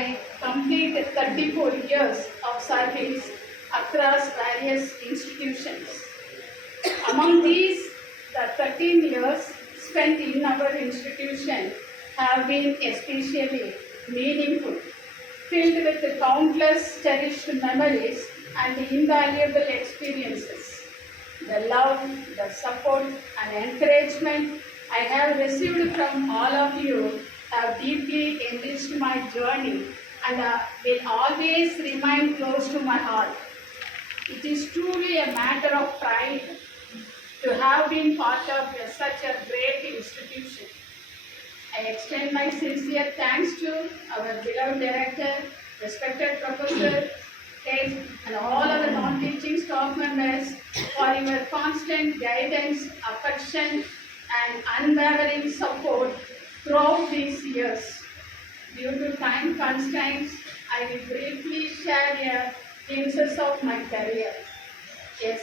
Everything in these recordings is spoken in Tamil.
I completed 34 years of service across various institutions. Among these, the 13 years spent in our institution have been especially meaningful, filled with countless cherished memories and invaluable experiences. The love, the support, and encouragement I have received from all of you have deeply enriched my journey and will always remain close to my heart. It is truly a matter of pride to have been part of such a great institution. I extend my sincere thanks to our beloved director, respected professor, heads, and all our non-teaching staff members for your constant guidance, affection, and unwavering support throughout these years. Due to time constraints, I will briefly share a glimpses of my career. Yes,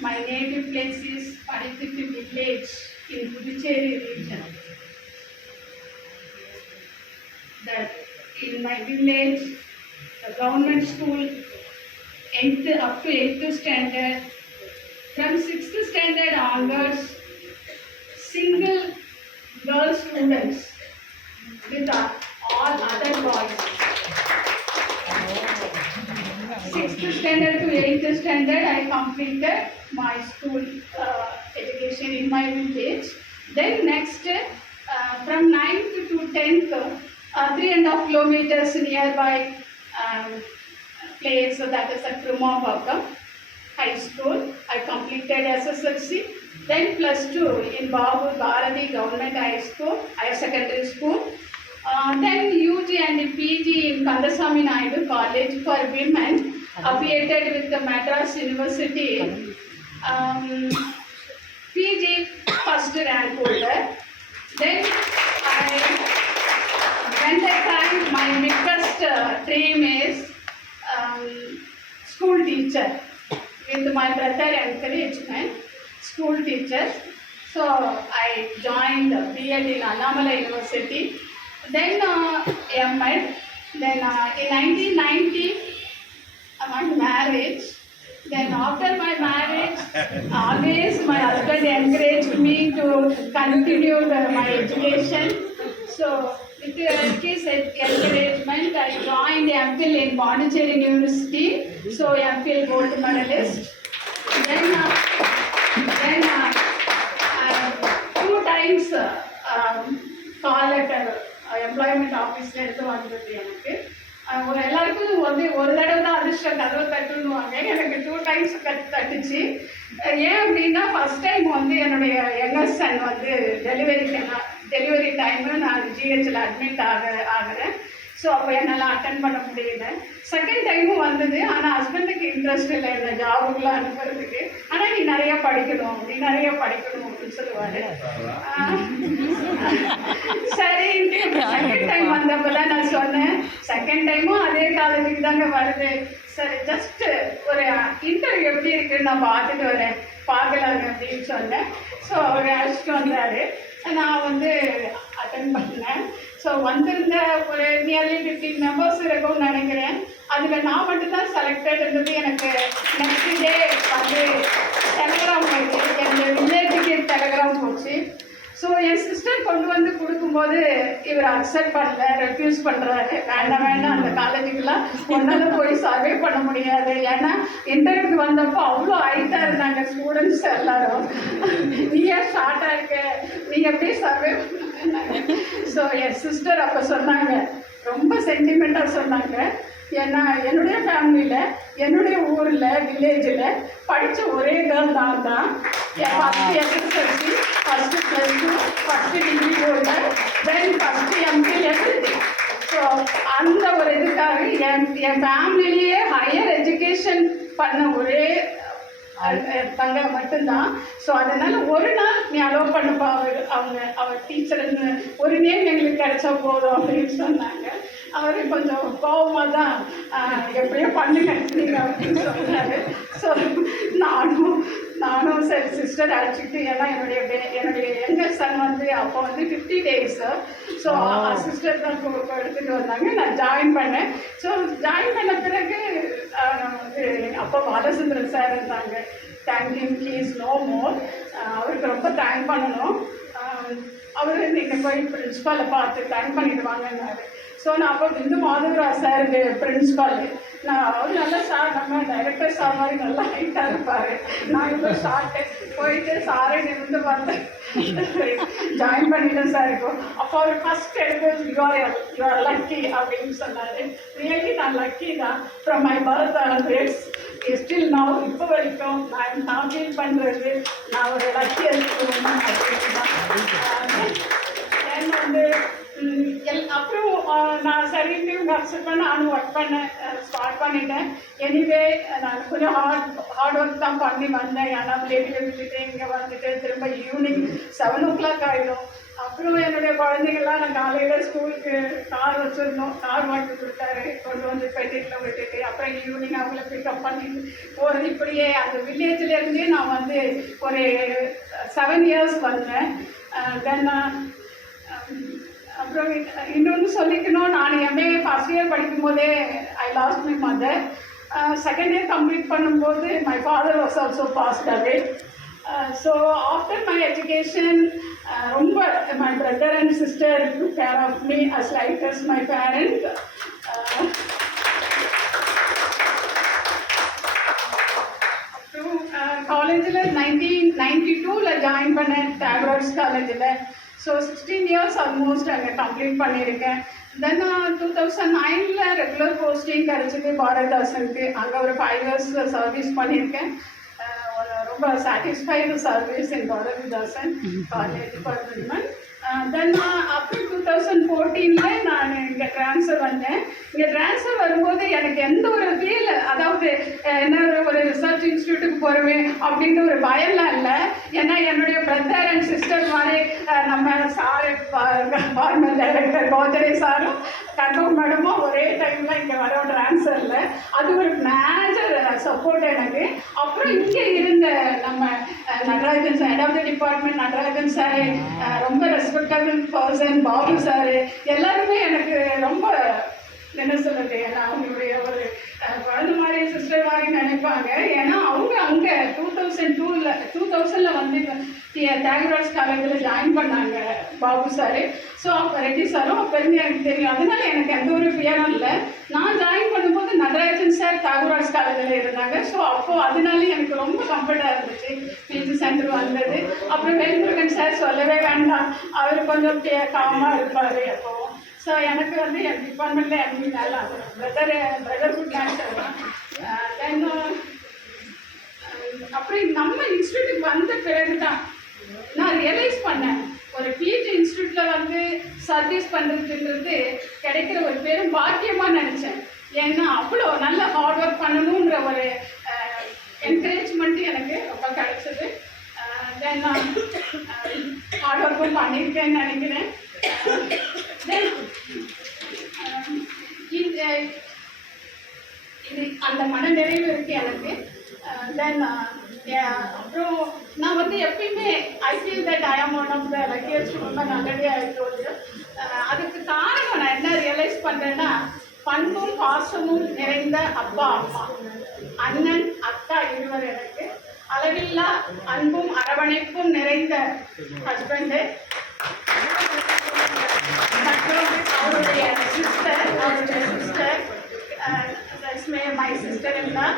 my native place is Padithittu village in Puducherry region. That in my village, the government school up to 8th standard, from 6th standard onwards, single girl students with all other boys. 6th standard to 8th standard, I completed my school education in my village. Then next, from 9th to 10th, 3.5 kilometers nearby place, so that is at Krumambakam High School. I completed SSLC. Then +2 in Babu Bharati Government High School, Higher Secondary School. Then UG and PG in Kandasamy Naidu College for Women, affiliated with the Madras University. PG first rank holder. Then when that time my biggest dream is school teacher. With my brother encouragement, school teacher. So I joined B.Ed in Annamalai University. Then M.Ed. Then in 1990, I went marriage. Then after my marriage, always my husband encouraged me to continue my education. So with his encouragement, I joined MPhil in Pondicherry University. So MPhil gold medalist. Then 2 times call letter employment office இருந்து வந்தது எனக்கு. எல்லாருக்கும் ஒரு தடவை தான் அதிர்ஷ்டம் கதவை தட்டுன்னுவாங்க. எனக்கு 2 times தட்டுச்சு. ஏன் அப்படின்னா ஃபர்ஸ்ட் டைம் என்னுடைய யங்கஸ்ட் சன் டெலிவரி டைமில் நான் ஜிஹெச்சில் அட்மிட் ஆகிறேன். ஸோ அப்போ என்னால் அட்டன் பண்ண முடியல. செகண்ட் டைமும் வந்தது. ஆனால் ஹஸ்பண்டுக்கு இன்ட்ரெஸ்ட் இல்லை இந்த ஜாபுக்குலாம் அனுப்புறதுக்கு. ஆனால் நீ நிறைய படிக்கணும் அப்படின்னு சொல்லுவார். சரின்ட்டு செகண்ட் டைம் வந்தப்போ தான் நான் சொன்னேன், செகண்ட் டைமும் அதே காலேஜுக்கு தாங்க வருது. சரி, ஜஸ்ட் ஒரு இன்டர்வியூ எப்படி இருக்குன்னு நான் பார்த்துட்டு பார்க்கலாங்க அப்படின்னு சொன்னேன். ஸோ அவர் அழைச்சிட்டு வந்தார். நான் அட்டன் பண்ணேன். ஸோ வந்திருந்த ஒரு நியர்லி 15 மெம்பர்ஸ் இருக்கும்னு நினைக்கிறேன். அதில் நான் மட்டும்தான் செலக்டட் இருந்தது. எனக்கு நெக்ஸ்ட் டே டெலகிராம் போச்சு, என்னுடைய வில்லேஜுக்கு டெலகிராம் போச்சு. ஸோ என் சிஸ்டர் கொண்டு கொடுக்கும்போது இவர் அக்செப்ட் பண்ணல, ரெஃப்யூஸ் பண்ணுறாரு. வேண்டாம் அந்த காலேஜுக்கெல்லாம் ஒன்றால் போய் சர்வே பண்ண முடியாது. ஏன்னா இன்டர்வியூக்கு வந்தப்போ அவ்வளோ ஹைட்டாக இருந்தாங்க ஸ்டூடெண்ட்ஸ் எல்லாரும். நீ ஏன் ஷார்ட்டாக இருக்க, நீ எப்படி சர்வே பண்ண. ஸோ என் சிஸ்டர் அப்போ சொன்னாங்க, ரொம்ப சென்டிமெண்ட்டாக சொன்னாங்க. ஏன்னா என்னுடைய ஃபேமிலியில், என்னுடைய ஊரில், வில்லேஜில் படித்த ஒரே கேர்ள் தான். என் first SSLC, first +2, first degree holder, then first MPhil everything. So அந்த ஒரு இதுக்காக என் ஃபேமிலியிலேயே ஹையர் எஜுகேஷன் பண்ண ஒரே தங்க மட்டும்தான். ஸோ அதனால் ஒரு நாள் நீ அலோவ் பண்ணுப்பா, அவர் டீச்சர்னு ஒரு நேம் எங்களுக்கு கிடைச்சா போதும் அப்படின்னு சொன்னாங்க. அவரு கொஞ்சம் கோபமாக தான் எப்படியோ பண்ணுங்க அப்படின்னு சொன்னார். ஸோ நானும் நானும் சரி சிஸ்டர் அழைச்சிக்கிட்டு, ஏன்னா என்னுடைய யங்கர் சன் வந்து அப்போ வந்து 50 days. ஸோ சிஸ்டர் தான் எடுத்துகிட்டு வந்தாங்க. நான் ஜாயின் பண்ணேன். ஸோ ஜாயின் பண்ண பிறகு வந்து அப்போ பாலசுந்தரன் சார் இருந்தாங்க. Thank you please no more. அவருக்கு ரொம்ப தேங்க் பண்ணணும். அவர் நீங்கள் போய் பிரின்ஸ்பாலை பார்த்து தேங்க் பண்ணிட்டு வாங்கினாரு. ஸோ நான் அப்போ பிந்து மாதவரா சார் பிரின்ஸ்பால். நான் அவர் நல்லா சார் நம்ம டைரக்டர் சார் மாதிரி நல்லா ஹைட்டாக இருப்பார். நான் இவ்வளோ ஷார்ட்டு போயிட்டு சாரே நின்று பார்த்தேன். ஜாயின் பண்ணிட்டேன் சார். இருக்கும் அப்போ அவர் ஃபஸ்ட் எடுத்து யூஆர் லக்கி அப்படின்னு சொன்னார். ரியலி நான் லக்கி தான். From my birth always still நான் இப்போ வரைக்கும் நான் ஃபீல் பண்ணுறது நான் ஒரு லக்கி எடுத்துக்கணும் அப்படின்னு தான். வந்து அப்புறம் நான் சரின்னு அக்செப்ட் பண்ண நானும் ஒர்க் பண்ண ஸ்டார்ட் பண்ணிட்டேன். எனிவே நான் கொஞ்சம் ஹார்ட் ஒர்க் தான் பண்ணி வந்தேன். ஏன்னா லேடியை விட்டுட்டு இங்கே வந்துட்டு திரும்ப ஈவினிங் 7 o'clock ஆகிடும். அப்புறம் என்னுடைய குழந்தைங்கள்லாம் நான் காலையில் ஸ்கூலுக்கு கார் வச்சுருந்தோம். கார் வாங்கி கொடுத்தாரு, கொண்டு வந்து பெட்டியில் விட்டுட்டு அப்புறம் ஈவினிங் அவங்கள பிக்கப் பண்ணிட்டு போகிறது. இப்படியே அந்த வில்லேஜ்லேருந்தே நான் வந்து ஒரு 7 years வந்தேன். தென் அப்புறம் இன்னொன்று சொல்லிக்கணும், நான் எம்ஏ ஃபர்ஸ்ட் இயர் படிக்கும் போதே I lost my mother. Second year complete பண்ணும்போது my father was also passed away. So after my education ரொம்ப my brother and sister took care of me as like as my parent. அப்புறம் காலேஜில் 1992 ஜாயின் பண்ணேன் டேகோர்ஸ் காலேஜில். ஸோ 16 years ஆல்மோஸ்ட் அங்கே கம்ப்ளீட் பண்ணியிருக்கேன். தென் 2009 ரெகுலர் போஸ்டிங் கிடச்சிது பாரதிதாசனுக்கு. அங்கே ஒரு 5 years சர்வீஸ் பண்ணியிருக்கேன். ரொம்ப satisfied service in Bharathidasan college department. Then அப்புறம் 2014 நான் இங்கே ட்ரான்ஸ்ஃபர் வந்தேன். இங்கே ட்ரான்ஸ்ஃபர் வரும்போது எனக்கு எந்த ஒரு ஃபீல், அதாவது என்ன ஒரு ரிசர்ச் இன்ஸ்டியூட்டுக்கு போகிறவே அப்படின்ற ஒரு பயம்லாம் இல்லை. ஏன்னா என்னுடைய பிரதர் அண்ட் சிஸ்டர் மாதிரி நம்ம சார் ஃபார்மல் டைரக்டர் கோஜரே சாரும் கண்ட்ரோல் மேடமும் ஒரே டைமில் இங்கே வர ட்ரான்ஸ்ஃபரில் அது ஒரு மேஜர் சப்போர்ட் எனக்கு. அப்புறம் இங்கே இருந்த நம்ம Natarajan sir, head of the department Natarajan sir, ரொம்ப ரெஸ்பெக்டபிள் பர்சன் பாபு சார், எல்லாருமே எனக்கு ரொம்ப என்ன சொல்லுறது, ஏன்னா அவங்களுடைய ஒரு குழந்தை மாதிரி சிஸ்டர் மாதிரி நினைப்பாங்க. ஏன்னா அவங்க அங்கே 2000 வந்து தியாகராஜ் காலேஜில் ஜாயின் பண்ணாங்க பாபு சார். ஸோ அப்போ ரெட்டி சாரும் அப்போ இருந்து எனக்கு தெரியும். அதனால எனக்கு எந்த ஒரு ஃபியரும் இல்லை. நான் ஜாயின் பண்ணும்போது நடராஜன் சார் தியாகராஜ் காலேஜில் இருந்தாங்க. ஸோ அப்போது அதனால எனக்கு ரொம்ப கம்ஃபர்ட்டாக இருந்துச்சு பிஜி சென்டர் வந்தது. அப்புறம் வேல்முருகன் சார் சொல்லவே வேண்டாம், அவர் கொஞ்சம் காமாக இருப்பார் எப்போவும். ஸோ எனக்கு வந்து என் டிபார்ட்மெண்ட்டில் எம்இ நல்லா பிரதர்ஹுட் நேச்சர் தான். தென் அப்புறம் நம்ம இன்ஸ்டியூட்டுக்கு வந்த பிறகு தான் நான் ரியலைஸ் பண்ணேன், ஒரு பிஜி இன்ஸ்டியூட்டில் வந்து சர்வீஸ் பண்ணுறதுன்றது கிடைக்கிற ஒரு பெரும் பாக்கியமாக நினச்சேன். ஏன்னா அவ்வளோ நல்ல ஹார்ட் ஒர்க் பண்ணணுன்ற ஒரு என்கரேஜ்மெண்ட் எனக்கு ரொம்ப கிடைச்சது. தென் நான் ஹார்ட் ஒர்க்கும் பண்ணியிருக்கேன்னு நினைக்கிறேன். இது அந்த மன நிறைவு இருக்கு எனக்கு. தென் அப்புறம் நான் வந்து எப்பயுமே I feel that I am one of the luckiest woman already I told you. அதுக்கு காரணம் நான் என்ன ரியலைஸ் பண்ணுறேன்னா, பண்பும் பாசமும் நிறைந்த அப்பா அம்மா, அண்ணன் அக்கா இருவர் எனக்கு, அளவில்லா அன்பும் அரவணைப்பும் நிறைந்த ஹஸ்பண்டு, அவருடைய சிஸ்டர் மை சிஸ்டர் எல்லாம்.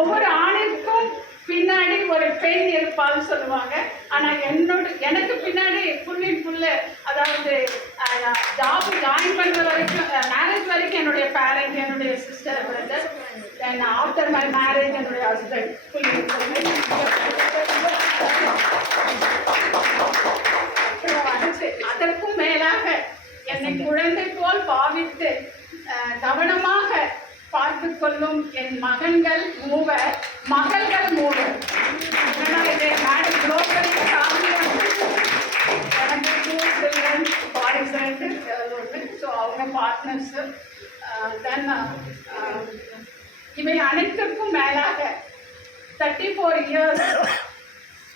ஒவ்வொரு ஆணிற்கும் பின்னாடி ஒரு பெண் இருப்பான்னு சொல்லுவாங்க. ஆனால் எனக்கு பின்னாடி ஃபுல்லு, அதாவது ஜாப் ஜாயின் பண்ணுற வரைக்கும், மேரேஜ் வரைக்கும் என்னுடைய பேரண்ட், என்னுடைய sister, brother. Then after my marriage என்னுடைய ஹஸ்பண்ட் அதற்கும் மேலாக என்னை குழந்தை போல் பாவித்து கவனமாக பார்த்து கொள்ளும் என் மகள்கள் 3, மகள்கள் 3. எனக்கு 2 children, boys and girls. So அவங்க பார்ட்னர்ஸு. தென் இவை அனைத்திற்கும் மேலாக 34 இயர்ஸ்,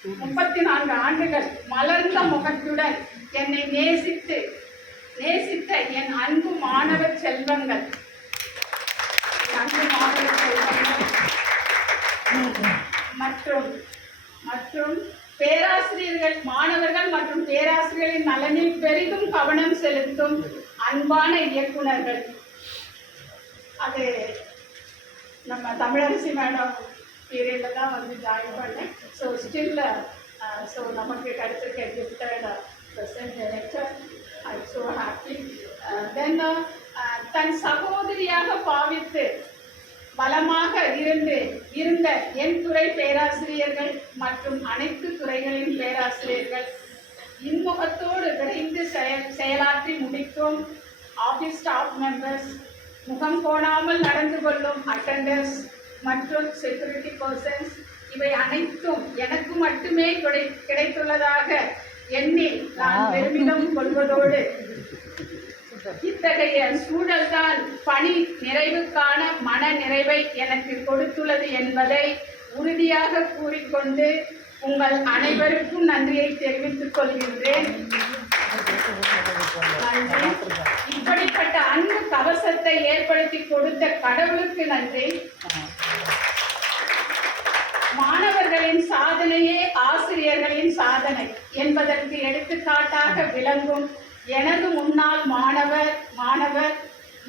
34 ஆண்டுகள் மலர்ந்த முகத்துடன் என்னை நேசித்த என் அன்பு மாணவ செல்வங்கள், மற்றும் பேராசிரியர்கள், மாணவர்கள் மற்றும் பேராசிரியர்களின் நலனில் பெரிதும் கவனம் செலுத்தும் அன்பான இயக்குனர்கள். அது நம்ம தமிழரசி மேடம் பீரியடில் தான் வந்து ஜாயின் பண்ணேன். ஸோ ஸ்டில் ஸோ நமக்கு கிடைச்சிருக்க கிஃப்டட் ப்ரெசன்ட் டைரக்டர். ஐ ஸோ ஹாப்பி. தென் தன் சகோதரியாக பாவித்து பலமாக இருந்த என் துறை பேராசிரியர்கள் மற்றும் அனைத்து துறைகளின் பேராசிரியர்கள், இன்முகத்தோடு விரைந்து செயலாற்றி முடிக்கும் ஆஃபீஸ் ஸ்டாஃப் மெம்பர்ஸ், முகம் கோணாமல் நடந்து கொள்ளும் அட்டெண்டர்ஸ் மற்றும் செக்யூரிட்டி பர்சன்ஸ், இவை அனைத்தும் எனக்கு மட்டுமே கிடைத்துள்ளதாக எண்ணி நான் பெருமிதம் கொள்வதோடு, இத்தகைய சூழல்தான் பணி நிறைவுக்கான மன நிறைவை எனக்கு கொடுத்துள்ளது என்பதை உறுதியாக கூறிக்கொண்டு உங்கள் அனைவருக்கும் நன்றியை தெரிவித்துக் கொள்கின்றேன். நன்றி. இப்படிப்பட்ட அன்பு கவசத்தை ஏற்படுத்தி கொடுத்த கடவுளுக்கு நன்றி. மாணவர்களின் சாதனையே ஆசிரியர்களின் சாதனை என்பதற்கு எடுத்துக்காட்டாக விளங்கும் எனது முன்னாள் மாணவர்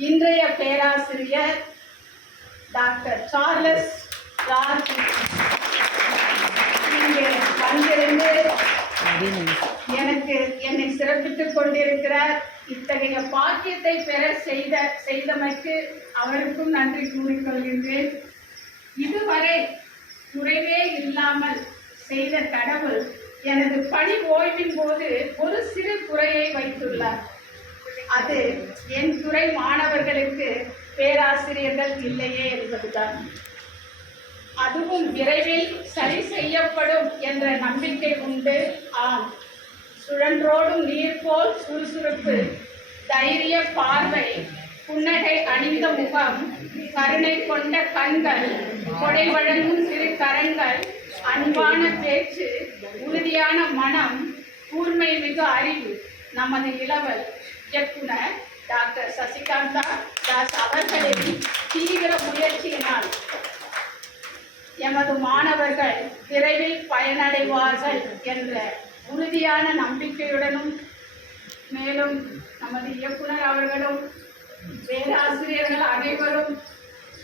இன்றைய பேராசிரியர் டாக்டர் சார்லஸ் ராஜ் இங்கே வந்திருந்து என்னை சிறப்பித்துக் கொண்டிருக்கிறார். இத்தகைய பாக்கியத்தை பெற செய்தமைக்கு அவருக்கும் நன்றி கூறிக்கொள்கின்றேன். இதுவரை குறைவே இல்லாமல் செய்த கடவுள் எனது பணி ஓய்வின் போது ஒரு சிறு குறையை வைத்துள்ளார். அது என் துறை மாணவர்களுக்கு பேராசிரியர்கள் இல்லையே என்பதுதான். அதுவும் விரைவில் சரி செய்யப்படும் என்ற நம்பிக்கை உண்டு. ஆம், சுழன்றோடும் நீர் போல் சுறுசுறுப்பு, தைரிய பார்வை, புன்னகை அணிந்த முகம், கருணை கொண்ட கண்கள், கொடை வழங்கும் சிறு கரங்கள், அன்பான பேச்சு, உறுதியான மனம், கூர்மை மிகு அறிவு நமது இளவல் இயக்குனர் டாக்டர் சசிகாந்தா தாஸ் அவர்களின் தீவிர முயற்சியினால் எமது மாணவர்கள் விரைவில் பயனடைவார்கள் என்ற உறுதியான நம்பிக்கையுடனும், மேலும் நமது இயக்குனர் அவர்களும் பேராசிரியர்கள் அனைவரும்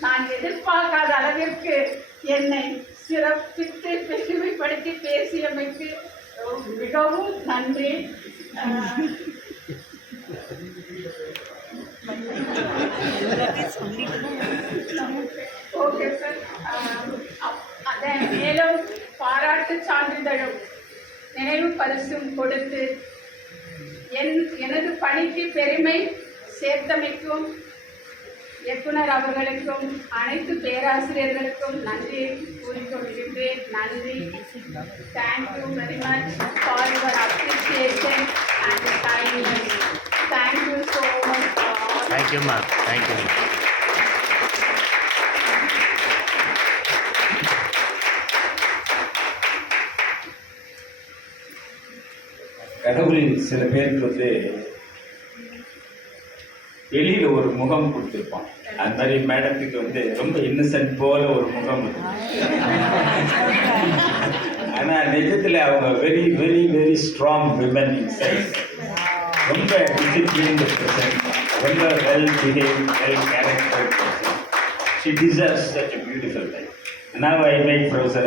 நான் எதிர்பார்க்காத அளவிற்கு என்னை சிறப்பித்து பெருமைப்படுத்தி பேசியமைக்கு மிகவும் நன்றி. Okay sir. மேலும் பாராட்டு சான்றிதழும் நினைவு பரிசும் கொடுத்து எனது பணிக்கு பெருமை சேர்த்தமைக்கும் இயக்குனர் அவர்களுக்கும் அனைத்து பேராசிரியர்களுக்கும் நன்றி கூறிக்கொள்கின்றேன். நன்றி. Thank you very much for your appreciation and kindness. Thank you so much. Thank you ma'am. Thank you. கடவுளின் சில பேருக்கு வெளியில ஒரு முகம் கொடுத்துருப்பான். அது மாதிரி மேடத்துக்கு ரொம்ப இன்னசென்ட் போல ஒரு முகம் இருக்கு. ஆனா நிஜத்துல அவங்க very very very strong women inside. ரொம்ப டிசிப்ளின் பர்சன், ரொம்ப well behave, well character person. She deserves such a beautiful life. Now I make Professor